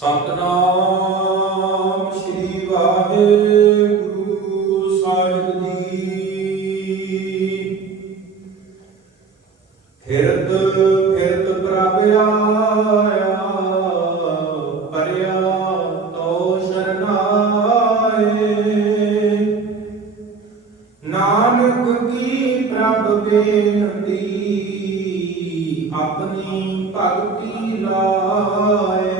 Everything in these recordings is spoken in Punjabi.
ਸਤਨਾਮ ਸ੍ਰੀ ਵਾਹਿਗੁਰੂ ਸਾਹਿਬ ਜੀ। ਫਿਰਤ ਫਿਰਤ ਪ੍ਰਭ ਪਰਿਆ ਤੋ ਸ਼ਰਨਾਏ। ਨਾਨਕ ਕੀ ਪ੍ਰਭ ਬੇਨਤੀ, ਆਪਣੀ ਭਗਤੀ ਲਾਏ।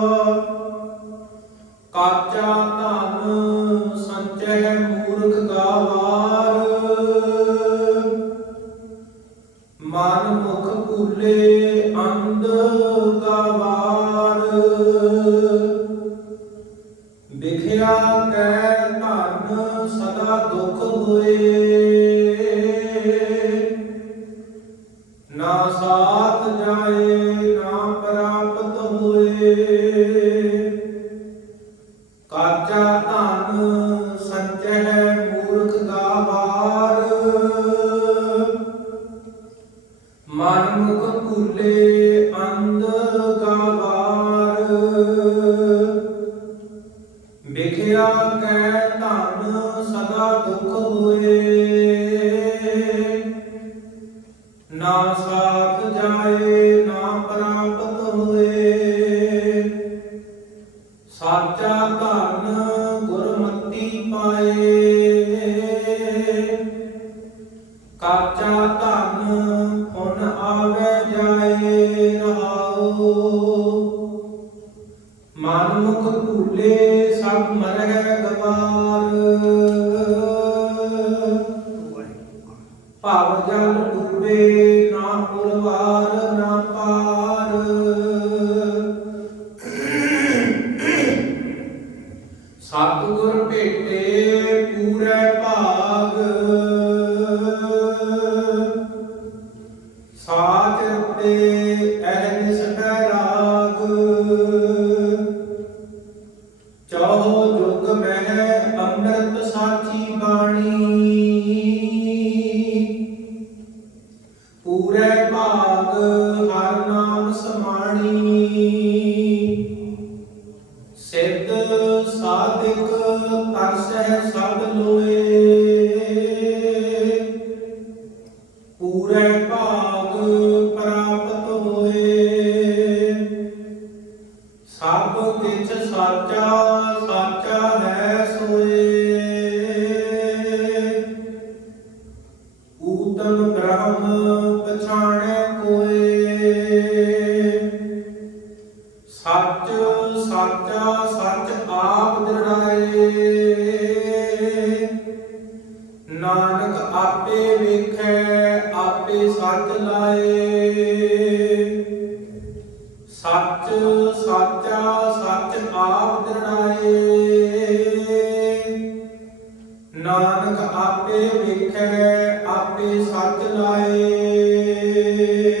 hallelujah. ਹੋਏ। ਨਾ ਸਾਥ ਜਾਏ, ਨਾ ਪ੍ਰਾਪਤ ਹੋਏ। ਸਾਚਾ ਧਨ ਗੁਰਮਤੀ ਪਾਏ। ਕਾਚਾ ਧਨ ਹੁਣ ਆਵੇ ਜਾਏ ਰਹਾਓ ਮਨ ਮੁਖ ਭੂਲੇ ਸਭ ਮਰਹਿ ਗਵਾਰ। ਭਵ ਜਲ ਡੂਬੇ। ਸਮਾਣੀ ਸਿੱਧ ਸਾਧਿਕ ਤਰਸਹਿ ਸਭ ਲੋਏ। ਪੂਰੇ ਭਾਗ ਪ੍ਰਾਪਤ ਹੋਏ। ਸਭ ਕਿਛ ਸਾਚਾ ਸੱਚ, ਸਾਚਾ, ਸੱਚ ਆਪ ਦ੍ਰਿੜਾਏ ਨਾਨਕ ਆਪੇ ਵੇਖੈ, ਆਪੇ ਸੱਚ ਲਾਏ। ਸੱਚ, ਸਾਚਾ, ਸੱਚ ਆਪ ਦ੍ਰਿੜਾਏ ਨਾਨਕ ਆਪੇ ਵੇਖੈ, ਆਪੇ ਸੱਚ ਲਾਏ।